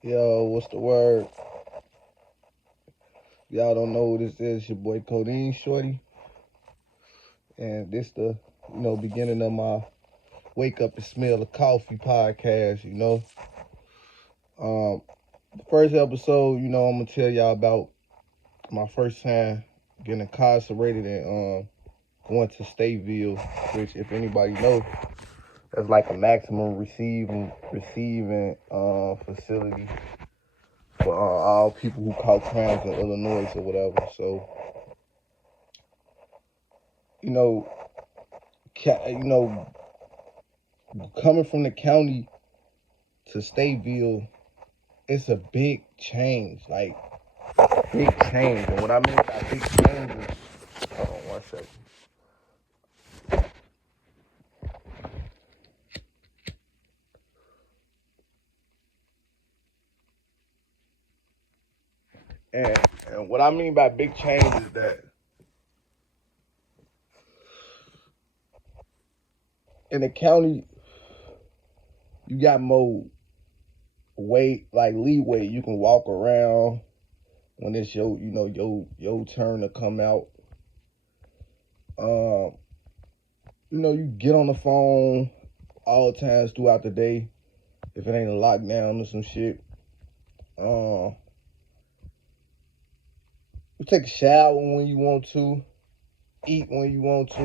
Yo, what's the word? Y'all don't know who this is. Your boy CodeineShorty, and this the beginning of my wake up and smell the coffee podcast. The first episode, I'm gonna tell y'all about my first time getting incarcerated and going to Stateville, which if anybody know, that's like a maximum receiving facility for all people who caught crimes in Illinois or whatever. So you know, coming from the county to Stateville, it's a big change, like big change. And what I mean by big change is, hold on one second. And what I mean by big change is that in the county, you got more leeway. You can walk around when it's your turn to come out. You get on the phone all times throughout the day if it ain't a lockdown or some shit. You take a shower when you want to, eat when you want to.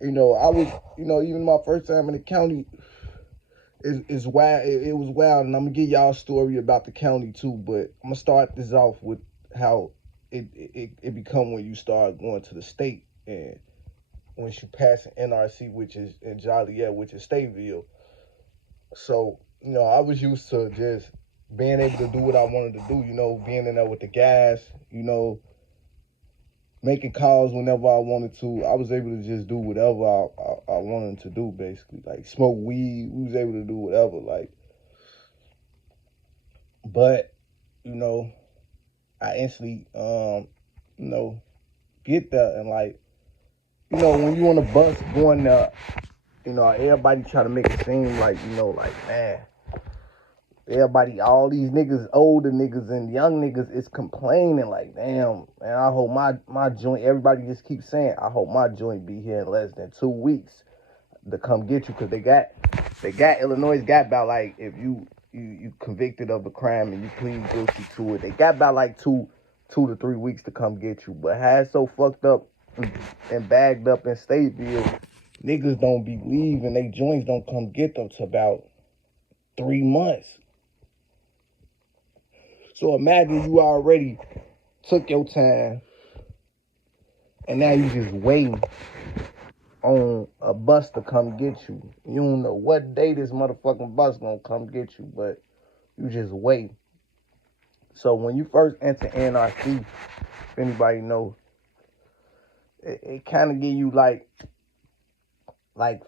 I was, even my first time in the county is wild. It was wild, and I'm gonna give y'all a story about the county too. But I'm gonna start this off with how it become when you start going to the state and once you pass an NRC, which is in Joliet, which is Stateville. So I was used to just being able to do what I wanted to do. Being in there with the guys. Making calls whenever I wanted to. I was able to just do whatever I wanted to do, basically. Like smoke weed. We was able to do whatever. But I instantly, get there and when you on the bus going there, everybody try to make it seem like, man, everybody, all these niggas, older niggas and young niggas is complaining like, damn, man, I hope my joint, everybody just keeps saying, I hope my joint be here in less than 2 weeks to come get you. Cause Illinois got about like, if you convicted of a crime and you plead guilty to it, they got about like 2 to 3 weeks to come get you. But how it's so fucked up and bagged up in Stateville, niggas don't be leaving, they joints don't come get them till about 3 months. So imagine you already took your time and now you just waiting on a bus to come get you. You don't know what day this motherfucking bus gonna come get you, but you just wait. So when you first enter NRC, if anybody know, it kind of give you like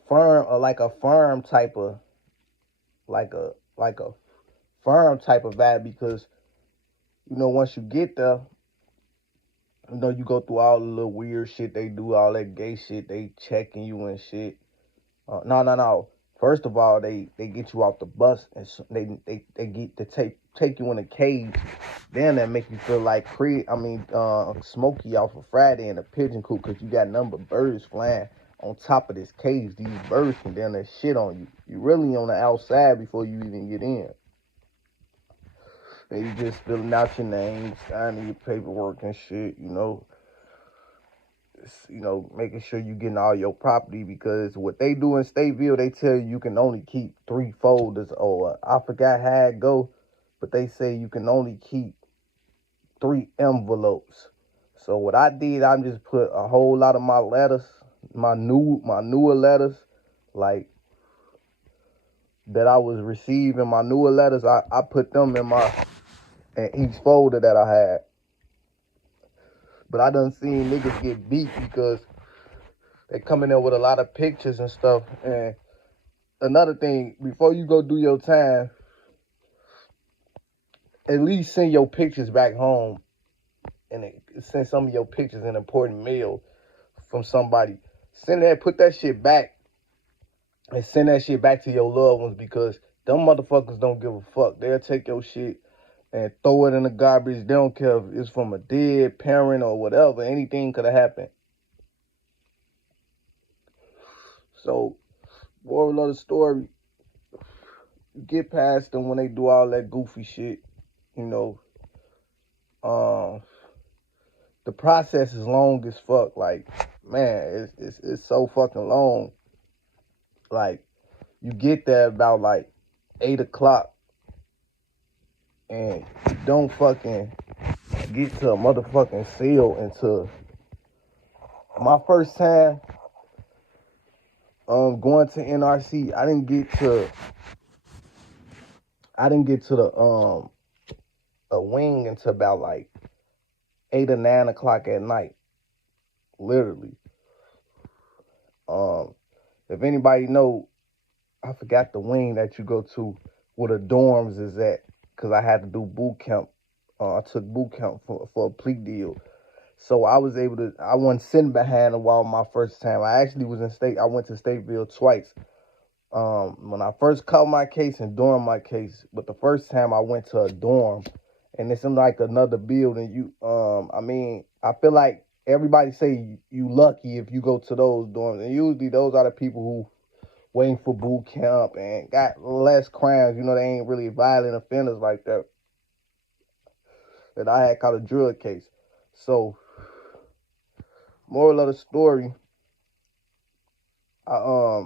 firm or like a firm type of like a firm type of vibe because once you get there, you go through all the little weird shit they do, all that gay shit, they checking you and shit. No. First of all, they get you off the bus and they get to take you in a cage. Then that make you feel like Smokey off of Friday in a pigeon coop because you got number of birds flying on top of this cage. These birds can down that shit on you. You really on the outside before you even get in. And you just filling out your name, signing your paperwork and shit, making sure you getting all your property because what they do in Stateville, they tell you can only keep 3 folders or I forgot how it go, but they say you can only keep 3 envelopes. So what I did, I just put a whole lot of my letters, my newer letters, like that I was receiving, my newer letters, I put them in each folder that I had. But I done seen niggas get beat because they come in there with a lot of pictures and stuff. And another thing, before you go do your time, at least send your pictures back home and send some of your pictures in important mail from somebody. Send that, put that shit back and send that shit back to your loved ones, because them motherfuckers don't give a fuck. They'll take your shit and throw it in the garbage. They don't care if it's from a dead parent or whatever. Anything could have happened. So, moral of the story, you get past them when they do all that goofy shit. You know, the process is long as fuck. Like, man, it's so fucking long. Like, you get there about like 8 o'clock, and you don't fucking get to a motherfucking seal until my first time going to NRC. I didn't get to the a wing until about like 8 or 9 o'clock at night. Literally. If anybody know, I forgot the wing that you go to where the dorms is at, because I had to do boot camp. I took boot camp for a plea deal. So I wasn't sitting behind the wall my first time. I actually I went to Stateville twice. When I first caught my case and during my case, but the first time I went to a dorm, and it's in like another building. I feel like everybody say you lucky if you go to those dorms, and usually those are the people who waiting for boot camp and got less crimes. You know, they ain't really violent offenders like that. That I had caught a drug case. So, moral of the story, I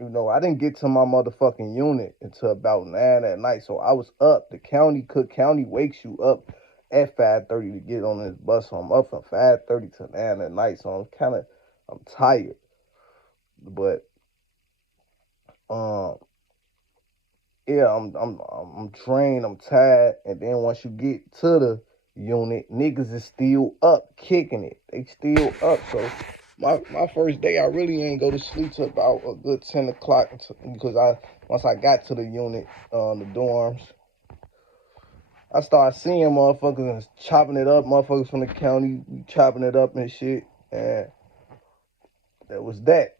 I didn't get to my motherfucking unit until about 9 at night. So I was up. Cook County wakes you up at 5:30 to get on this bus. So I'm up from 5:30 to 9 at night. So I'm tired. But yeah, I'm trained, I'm tired, and then once you get to the unit, niggas is still up kicking it. They still up. So my first day, I really ain't go to sleep till about a good 10 o'clock, because once I got to the unit, the dorms, I started seeing motherfuckers and chopping it up, motherfuckers from the county chopping it up and shit, and that was that.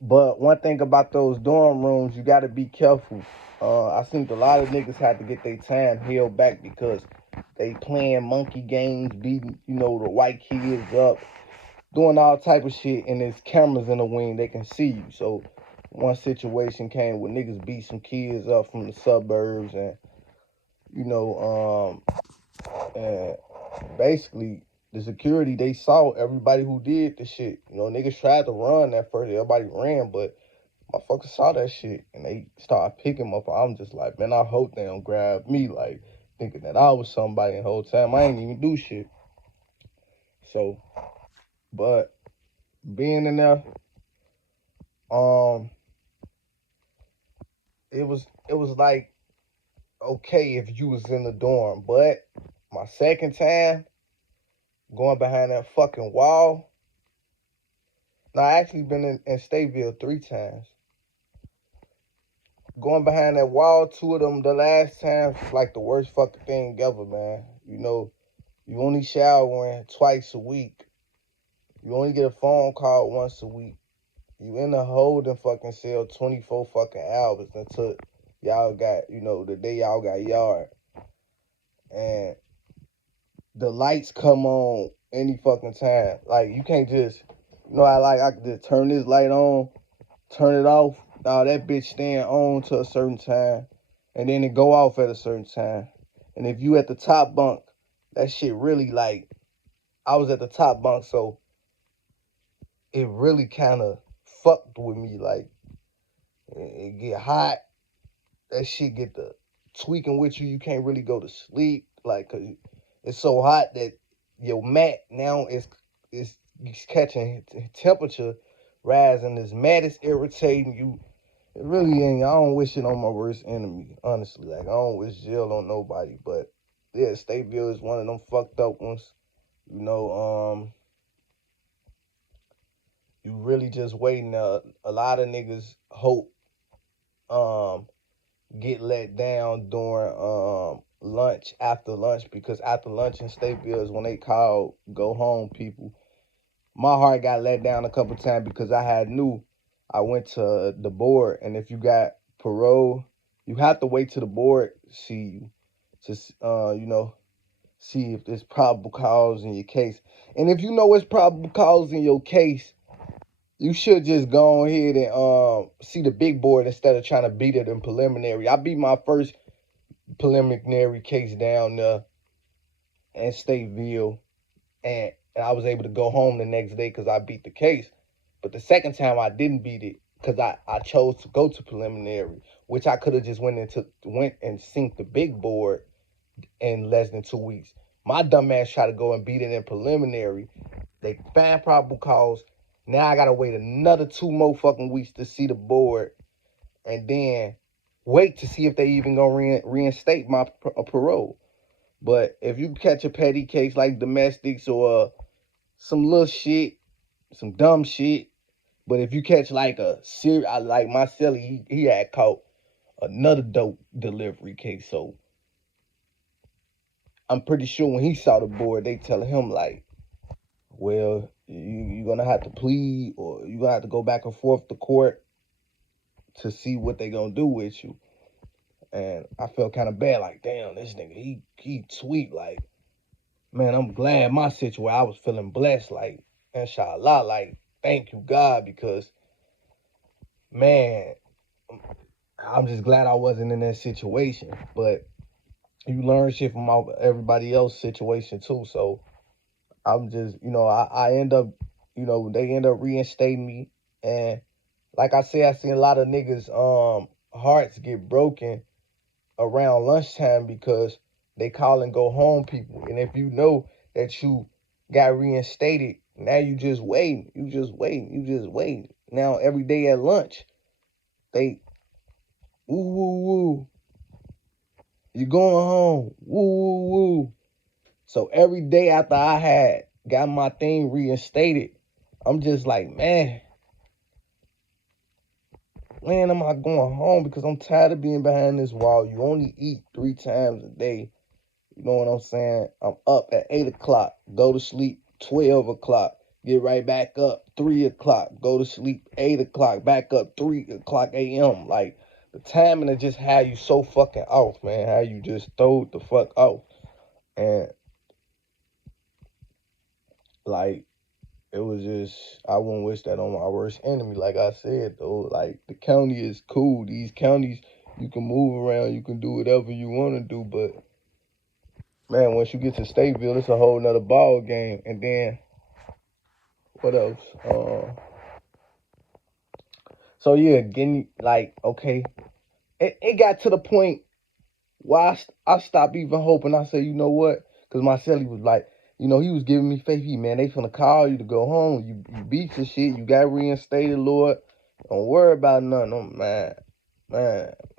But one thing about those dorm rooms, you got to be careful. I seen a lot of niggas had to get their time held back because they playing monkey games, beating, the white kids up, doing all type of shit, and there's cameras in the wing, they can see you. So one situation came where niggas beat some kids up from the suburbs, and and basically the security, they saw everybody who did the shit. Niggas tried to run at first, everybody ran, but motherfuckers saw that shit and they started picking up. I'm just like, man, I hope they don't grab me, like thinking that I was somebody the whole time. I ain't even do shit. So, but being in there, it was like okay if you was in the dorm, but my second time going behind that fucking wall. Now I actually been in Stateville 3 times. Going behind that wall, 2 of them, the last time, like the worst fucking thing ever, man. You only showering twice a week. You only get a phone call once a week. You in the holding fucking cell 24 fucking hours until y'all got, the day y'all got yard. And the lights come on any fucking time. Like, you can't just, I could just turn this light on, turn it off. Nah, that bitch staying on to a certain time, and then it go off at a certain time. And if you at the top bunk, that shit really, like, I was at the top bunk, so it really kind of fucked with me. Like, it get hot, that shit get the tweaking with you. You can't really go to sleep, like, cause it's so hot that your mat now is catching temperature rising. This mat is irritating you. It really ain't. I don't wish it on my worst enemy, honestly. Like, I don't wish jail on nobody. But yeah, Stateville is one of them fucked up ones. You really just waiting. A lot of niggas hope get let down during lunch, after lunch, because after lunch in Stateville is when they call go home people. My heart got let down a couple times because I had knew I went to the board, and if you got parole, you have to wait till the board see you to see if there's probable cause in your case. And if you know it's probable cause in your case, you should just go ahead and see the big board instead of trying to beat it in preliminary. I beat my first preliminary case down there in Stateville, and I was able to go home the next day because I beat the case. But the second time I didn't beat it because I chose to go to preliminary, which I could have just went and synced the big board in less than 2 weeks. My dumb ass tried to go and beat it in preliminary. They found probable cause. Now I gotta wait another 2 more fucking weeks to see the board, and then wait to see if they even gonna reinstate my parole. But if you catch a petty case like domestics or some little shit, some dumb shit, but if you catch like like my celly, he had caught another dope delivery case. So I'm pretty sure when he saw the board, they tell him like, well, you're gonna have to plead or you're gonna have to go back and forth to court to see what they gonna do with you. And I felt kind of bad, like, damn, this nigga, he sweet. Like, man, I'm glad my situation, I was feeling blessed, like, inshallah, like, thank you, God, because, man, I'm just glad I wasn't in that situation. But you learn shit from everybody else's situation too. So I'm just, I end up, they end up reinstating me. And like I said, I seen a lot of niggas hearts get broken around lunchtime because they call and go home people. And if you know that you got reinstated, now you just waiting. You just waiting. Now every day at lunch, they woo woo woo. You going home. Woo woo woo. So every day after I had got my thing reinstated, I'm just like, man, when am I going home? Because I'm tired of being behind this wall. You only eat 3 times a day. You know what I'm saying? I'm up at 8 o'clock, go to sleep 12 o'clock, get right back up 3 o'clock, go to sleep 8 o'clock, back up 3 o'clock a.m. Like, the timing of just how you so fucking off, man. How you just throw the fuck off. And, like, it was just, I wouldn't wish that on my worst enemy. Like I said, though, like, the county is cool. These counties, you can move around, you can do whatever you want to do, but man, once you get to Stateville, it's a whole nother ball game. And then, what else? So yeah, getting like, okay, it got to the point where I stopped even hoping. I said, you know what? Because my celly was like, he was giving me faith. Man, they finna call you to go home. You beat your shit. You got reinstated, Lord. Don't worry about nothing. Man,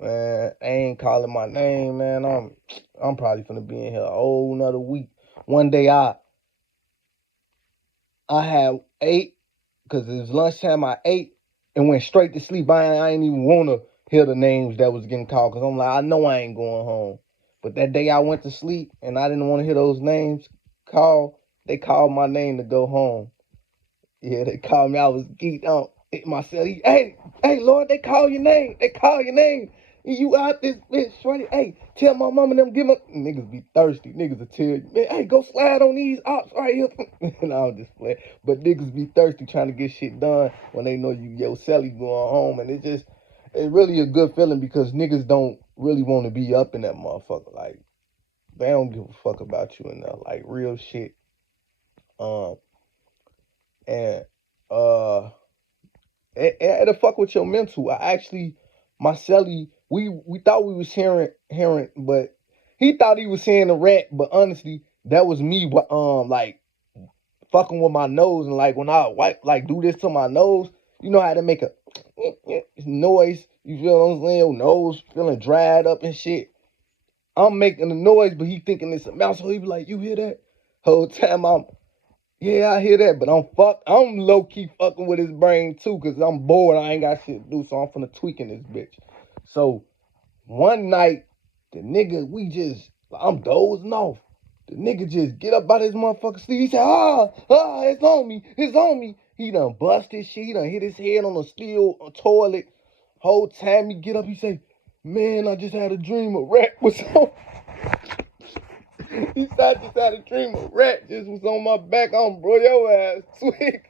they ain't calling my name, man. I'm probably finna be in here a whole nother week. One day I had ate, because it was lunchtime, I ate and went straight to sleep. I ain't even want to hear the names that was getting called, because I'm like, I know I ain't going home. But that day I went to sleep and I didn't want to hear those names called. They called my name to go home. Yeah, they called me. I was geeked out. Myself, hey, Lord, they call your name. They call your name. You out this bitch, shorty. Hey, tell my mama them give my niggas be thirsty. Niggas will tell you, man, hey, go slide on these ops right here. And I'll just play. But niggas be thirsty trying to get shit done when they know your celly going home. And it's really a good feeling because niggas don't really want to be up in that motherfucker. Like, they don't give a fuck about you in there. Like, real shit. And it'll fuck with your mental. My celly, we thought we was hearing, but he thought he was hearing a rat. But honestly, that was me, like, fucking with my nose. And like, when I like do this to my nose, you know how to make a noise. You feel what I'm saying? Your nose feeling dried up and shit. I'm making the noise, but he thinking it's a mouse. So he be like, you hear that? Whole time yeah, I hear that, but I'm low-key fucking with his brain too, because I'm bored. I ain't got shit to do, so I'm finna tweaking this bitch. So one night, the nigga, I'm dozing off. The nigga just get up out of his motherfucking sleep. He said, it's on me. He done busted shit. He done hit his head on a steel toilet. Whole time he get up, he say, man, I just had a dream a rat was on. He said, I just had a dream a rat just was on my back. Bro, your ass twig.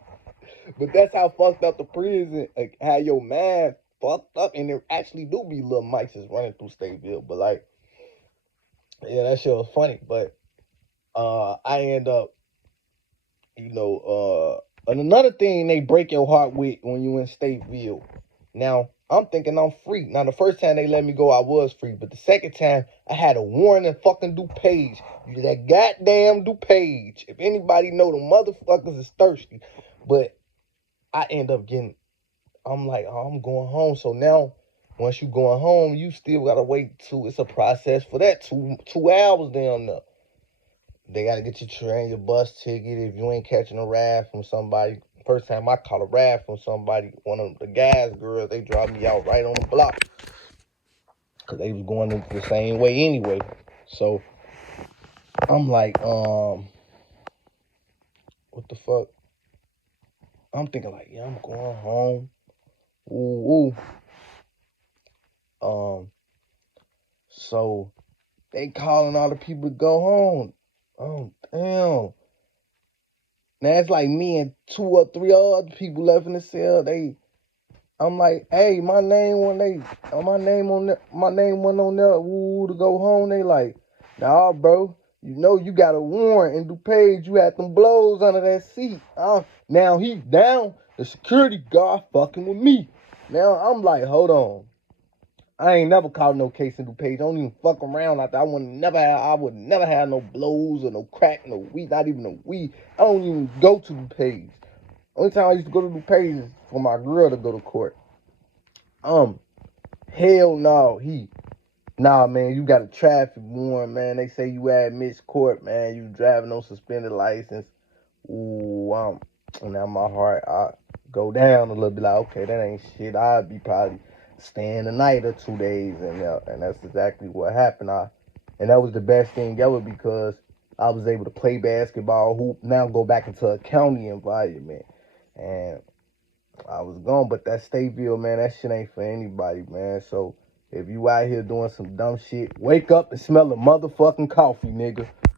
But that's how fucked up the prison, like, how your mind fucked up. And there actually do be little mics is running through Stateville. But like, yeah, that shit was funny. But I end up, and another thing they break your heart with when you in Stateville. Now, I'm thinking I'm free. Now, the first time they let me go, I was free. But the second time, I had a warrant and fucking DuPage. That goddamn DuPage. If anybody know, the motherfuckers is thirsty. But I end up getting, I'm like, oh, I'm going home. So now, once you going home, you still got to wait it's a process for that. 2 hours down there. They got to get your train, your bus ticket. If you ain't catching a ride from somebody. First time I caught a ride from somebody, one of the guys, girls, they dropped me out right on the block. Because they was going the same way anyway. So, I'm like, what the fuck? I'm thinking like, yeah, I'm going home. Ooh. So, they calling all the people to go home. Oh, damn. Now it's like me and 2 or 3 other people left in the cell. I'm like, hey, my name wasn't on there. Ooh, to go home. They like, nah, bro. You know you got a warrant in DuPage. You had them blows under that seat. Now he down. The security guard fucking with me. Now I'm like, hold on. I ain't never caught no case in DuPage. I don't even fuck around like that. I would never have no blows or no crack, no weed, not even no weed. I don't even go to DuPage. Only time I used to go to DuPage is for my girl to go to court. Hell no. Nah, man, you got a traffic warrant, man. They say you at missed court, man. You driving on suspended license. Ooh, and now my heart, I go down a little bit like, okay, that ain't shit. I'd be probably staying a night or 2 days, and that's exactly what happened. And that was the best thing ever because I was able to play basketball, hoop, now go back into a county environment. And I was gone, but that Stateville, man, that shit ain't for anybody, man. So if you out here doing some dumb shit, wake up and smell a motherfucking coffee, nigga.